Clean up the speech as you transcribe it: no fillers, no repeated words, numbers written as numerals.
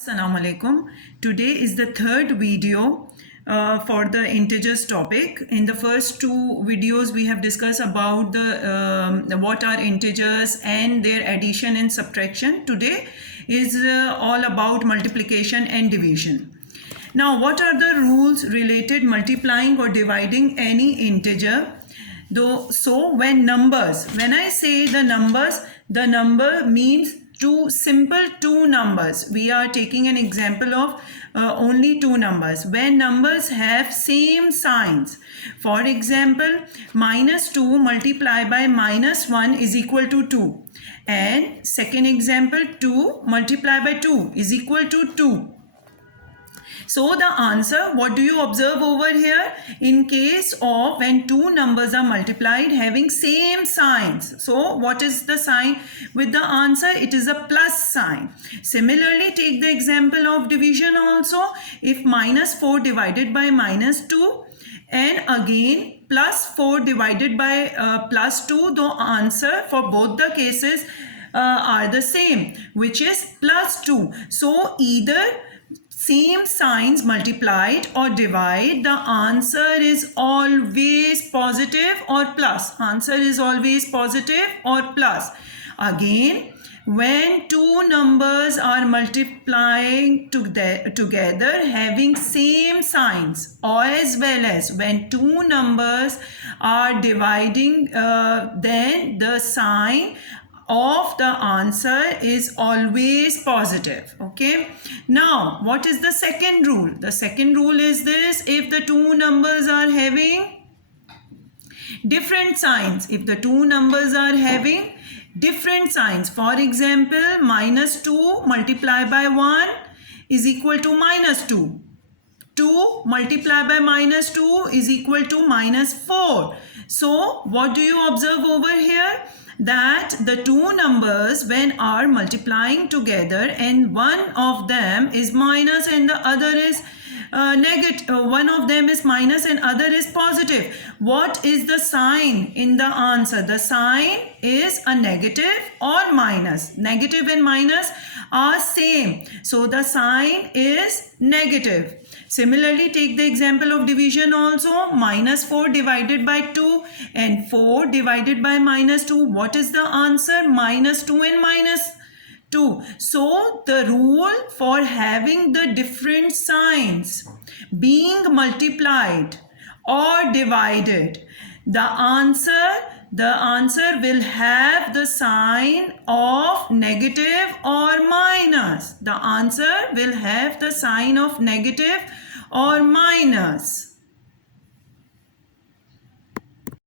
Assalamu alaikum. Today is the third video for the integers topic. In the first two videos we have discussed about the what are integers and their addition and subtraction. Today is all about multiplication and division. Now what are the rules related multiplying or dividing any integer? When I say the numbers, the number means two numbers. We are taking an example of only two numbers. When numbers have same signs, for example, -2 multiplied by -1 is equal to 2, and second example, 2 multiplied by 2 is equal to 2. So the answer, what do you observe over here? In case of when two numbers are multiplied having same signs. So what is the sign with the answer? It is a plus sign. Similarly, take the example of division also. If -4 divided by -2 and again +4 divided by +2, the answer for both the cases are the same, which is +2. So either same signs multiplied or divide, the answer is always positive or plus. Answer is always positive or plus. Again, when two numbers are multiplying together having same signs, or as well as when two numbers are dividing, then the sign of the answer is always positive. Okay, now what is the second rule? The second rule is this: if the two numbers are having different signs, for example, -2 multiplied by 1 is equal to -2, 2 multiplied by -2 is equal to -4. So what do you observe over here? That the two numbers when are multiplying together and one of them is minus and the other is negative, one of them is minus and other is positive, what is the sign in the answer? The sign is a negative or minus. Negative and minus are same, so the sign is negative. Similarly, take the example of division also. -4 divided by 2 and 4 divided by -2. What is the answer? -2 and -2. So the rule for having the different signs being multiplied or divided, the answer will have the sign of negative or minus. The answer will have the sign of negative or minus.